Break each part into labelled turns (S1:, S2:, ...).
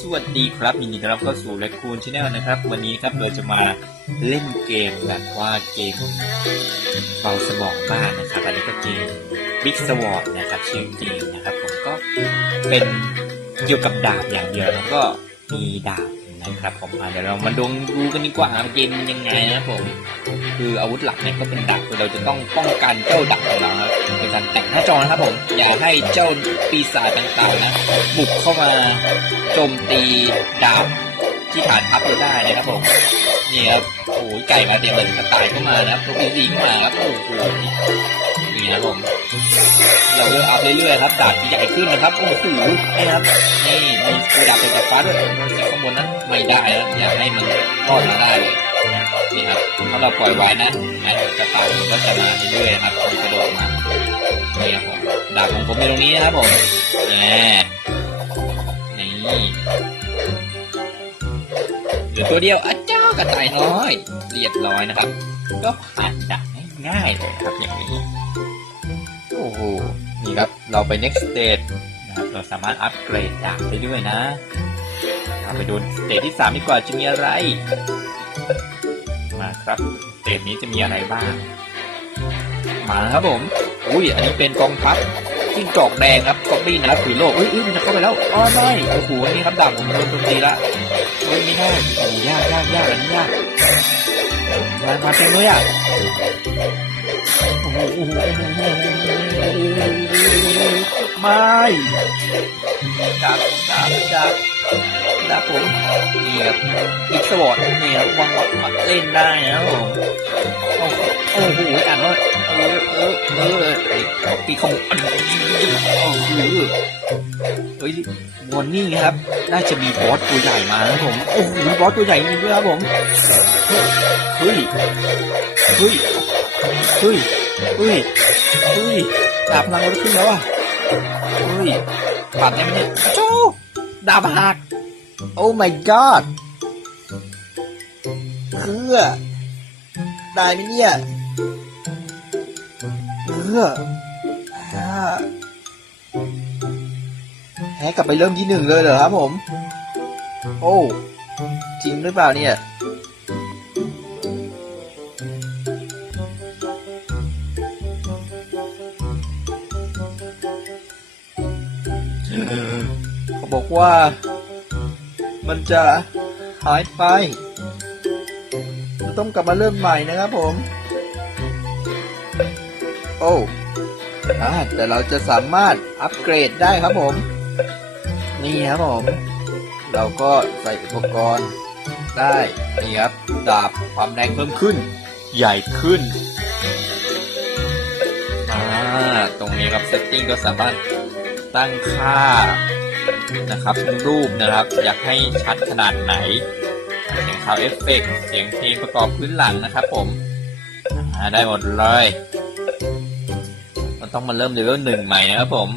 S1: สวัสดีครับยินดีต้อนรับเข้าสู่แลคูนชาแนลนะครับ วันนี้ครับเราจะมาเล่นเกมแบบว่าเกมเบาสมองบ้างนะครับ อันนี้ก็เกมบิ๊กสวอตนะครับชื่อเกมนะครับ ผมก็เป็นเกี่ยวกับดาบอย่างเดียวแล้วก็มีดาบ นะครับผมเดี๋ยวเรามาดูดูกันดีกว่าเกมมันยังไงนะผมคืออาวุธหลักเนี่ยก็เป็นดาบเราจะต้องป้องกันเจ้าดาบของเราครับโดยการแต่งหน้าจอนะครับผมอย่าให้เจ้าปีศาจต่างๆนะบุกเข้ามาโจมตีดาบที่ฐานทัพเราได้นะครับผมนี่ครับโอ้ยไก่มาเต็มเลยกระต่ายก็มานะครับตัวอีซีก็มาครับโอ้โห นี่ครับผมเราเริ่มอัพเรื่อยๆครับดาบใหญ่ขึ้นนะครับโอ้โหนี่ครับนี่มีตัวดาบเป็นดาบฟ้าด้วยข้างบนนั้นไม่ได้นะอย่าให้มันรอดมาได้เลยนี่ครับถ้าเราปล่อยไว้นะไอ้กระต่ายมันก็จะมาเรื่อยๆครับมันกระโดดมานี่ครับผมดาบของผมอยู่ตรงนี้นะครับผมแหมนี่เหลือตัวเดียวอะเจ้ากระต่ายน้อย เรียบร้อยนะครับ ก็ผ่านด่านง่ายเลยครับอย่างนี้ โอ้โห นี่ครับ เราไป next stage นะครับ เราสามารถอัปเกรดดาบได้ด้วยนะเราไปดูสเตจที่สามดีกว่าจะมีอะไร มาครับสเตจนี้จะมีอะไรบ้าง มาครับผม อุ้ย อันนี้เป็นกองทัพจิ้งจอกแดงครับกอบบี้นะครับถือโลกอุ้ยอุ้ยมันจะเข้าไปแล้วอ๋อไม่โอ้โหอันนี้ครับดาบผมโดนโจมตีละเฮ้ยไม่ได้โอ้ยยากยากยากอันนี้ยากมามาเต็มเลยอะ ไม่ดาบดาบดาบดาบผมนี่ครับอีกสวอตนี่ครับวางวางเล่นได้นะผมโอ้โหโอ้โหอ่านว่าเออเออเออไอ้ปีของอันโอ้โหเฮ้ยวอนนี่ครับ น่าจะมีบอสตัวใหญ่มานะครับผมโอ้โหบอสตัวใหญ่จริงด้วยครับผมเฮ้ยเฮ้ย เฮ้ยเฮ้ยเฮ้ยดาบพลังลดขึ้นแล้วอะเฮ้ยปาดได้ไหมเนี่ยโจ้ดาบหักโอ้ my god เพื่อได้ไหมเนี่ยเออฮ่าแพ้กลับไปเริ่มที่หนึ่งเลยเหรอครับผม โอ้ จริงหรือเปล่าเนี่ย บอกว่า มันจะหายไปจะต้องกลับมาเริ่มใหม่นะครับผม โอ้อแต่เราจะสามารถอัปเกรดได้ครับผม นี่ครับผม เราก็ใส่อุปกรณ์ได้ นี่ครับ ดาบความแรงเพิ่มขึ้น ใหญ่ขึ้นอ่าตรงนี้ครับเซตติ้งก็สามารถตั้งค่า นะครับรูปนะครับ อยากให้ชัดขนาดไหนเสียงซาวเอฟเฟกเสียงเพลงประกอบพื้นหลังนะครับ ผมได้หมดเลยมันต้องมาเริ่มเลเวลหนึ่งใหม่นะครับผม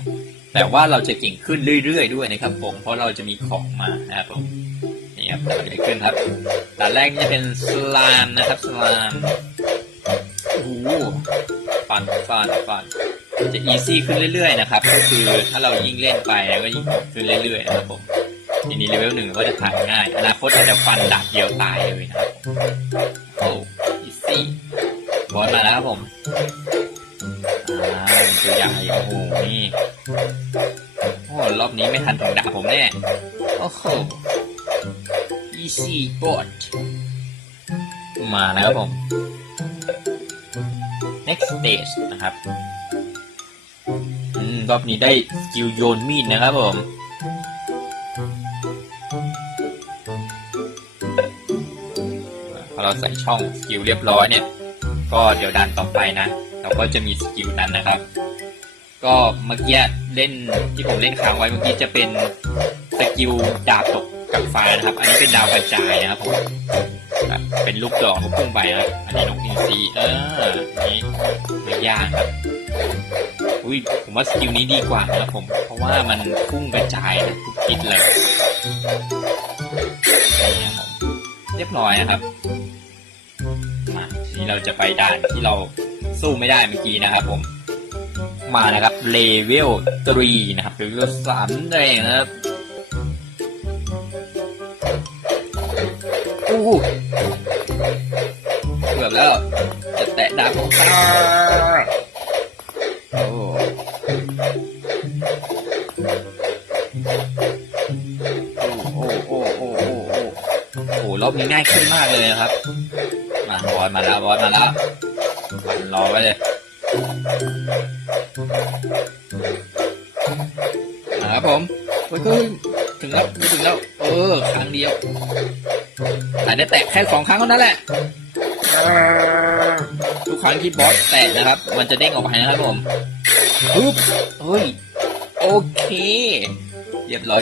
S1: แต่ว่าเราจะเก่งขึ้นเรื่อยๆด้วยนะครับ ผมเพราะเราจะมีของมานะครับผมนี่ครับเราจะขึ้นครับด่านแรกจะเป็นสลามนะครับสลามโอ้โหฟันฟันฟัน จะอีซี่ขึ้นเรื่อยๆนะครับก็คือถ้าเรายิ่งเล่นไปก็ยิ่งขึ้นเรื่อยๆนะครับผมทีนี้เลเวลหนึ่งก็จะผ่านง่าย อนาคตอาจจะฟันดาบเดียวตายเลยนะครับโอ้อีซี่บอสมาแล้วครับผมอ่าเป็นตัวใหญ่โอ้โหนี่โอ้รอบนี้ไม่ทันถึงดาบผมแน่โอ้โห easy bot มาแล้วครับผม next stage นะครับ รอบนี้ได้สกิลโยนมีดนะครับผม พอเราใส่ช่องสกิลเรียบร้อยเนี่ย ก็เดี๋ยวดันต่อไปนะ เราก็จะมีสกิลนั้นนะครับ ก็เมื่อกี้เล่นที่ผมเล่นค้างไว้เมื่อกี้จะเป็นสกิลดาบตกกับฟ้านะครับ อันนี้เป็นดาวกระจายนะครับผมเป็นลูกดอกลูกพุ่งไปนะอันนี้นกอินทรีเออ อันนี้ไม่ยากครับ อุ้ยผมว่าสกิลนี้ดีกว่านะผม เพราะว่ามันพุ่งกระจายนะทุกทิศเลยเรียบร้อยนะครับ มาทีนี้เราจะไปด่านที่เราสู้ไม่ได้เมื่อกี้นะครับผม มานะครับเลเวล3นะครับเลเวลสามนั่นเลยนะครับอู้เกือบแล้ว จะแตะดาบของเขา โอ้รอบนี้ง่ายขึ้นมากเลยนะครับ มาบอลมาแล้วบอลมาแล้วมันรอไว้เลยครับผมเฮ้ยเฮ้ยถึงแล้วถึงแล้ว เออครั้งเดียวอาจจะแตะแค่สองครั้งเท่านั้นแหละทุกครั้งที่บอสแตะนะครับ มันจะเด้งออกไปนะครับผมปึ๊บเฮ้ย โอเค เรียบร้อย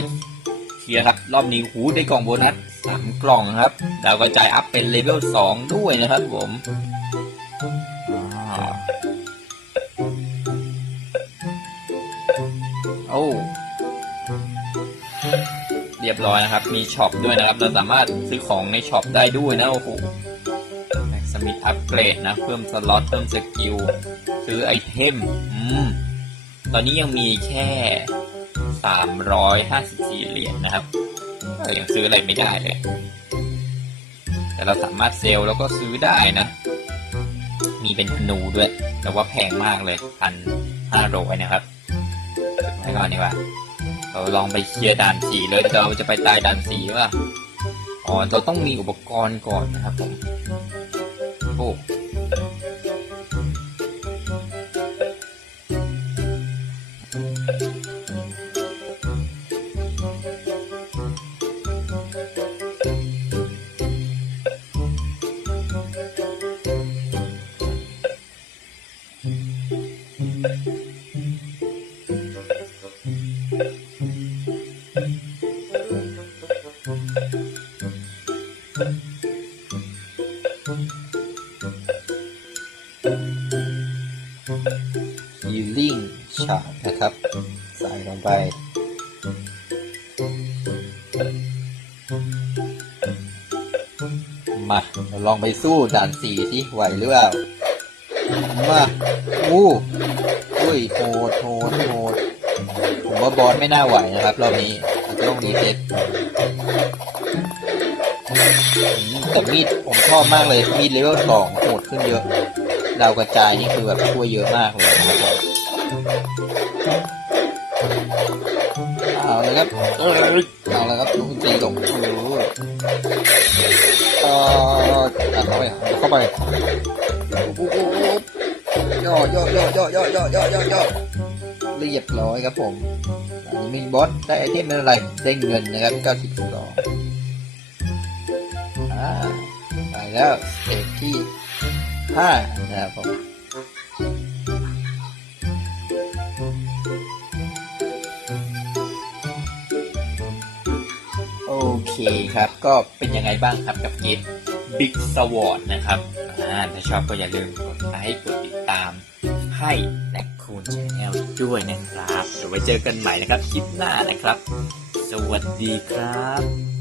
S1: เคลียร์ครับ รอบนี้หูได้กล่องโบนัส สามกล่องครับดาวกระจายอัพเป็นเลเวลสองด้วยนะครับผมโอ้เรียบร้อยนะครับ มีช็อปด้วยนะครับ เราสามารถซื้อของในช็อปได้ด้วยนะ โอ้โหแม็กสมิธอัปเกรดนะ เพิ่มสล็อต เพิ่มสกิล ซื้อไอเทม อืม ตอนนี้ยังมีแค่ 354 เหรียญนะครับ เออยังซื้ออะไรไม่ได้เลย แต่เราสามารถเซลล์แล้วก็ซื้อได้นะ มีเป็นธนูด้วย แต่ว่าแพงมากเลยพันห้าร้อยนะครับไปก่อนดีกว่า เราลองไปเคลียร์ด่านสีเลยเราจะไปตายด่านสีว่าอ๋อ เราต้องมีอุปกรณ์ก่อนนะครับผมโอ้ healing shot นะครับ ใส่ลงไปมาเราลองไปสู้ด่านสี่ที่ไหวหรือเปล่า มาอู้อุ้ยโหดโหดโหดผมว่าบอสไม่น่าไหวนะครับ รอบนี้อาจจะต้องรีเซ็ตแต่มีดผมชอบมากเลย มีดเลเวลสองโหดขึ้นเยอะดาวกระจายนี่คือแบบช่วยเยอะมากเลยนะครับ เอาเลยครับเอาเลยครับคุณตีลงเออเอออัดเข้าไปเข้าไปย่อย่อย่อย่อย่อย่อย่อย่อย่อเรียบร้อยครับผมอันนี้มีบอสได้ไอเทมเป็นอะไรได้เงินนะครับ92อ่าไปแล้วสเตจที่ห้านะครับผม โอเคครับ ก็เป็นยังไงบ้างครับกับเกม Big Sword นะครับอ่าถ้าชอบก็อย่าลืมกดไลค์กดติดตามให้และคูณชาแนลด้วยนะครับเดี๋ยวไว้เจอกันใหม่นะครับ คลิปหน้านะครับ สวัสดีครับ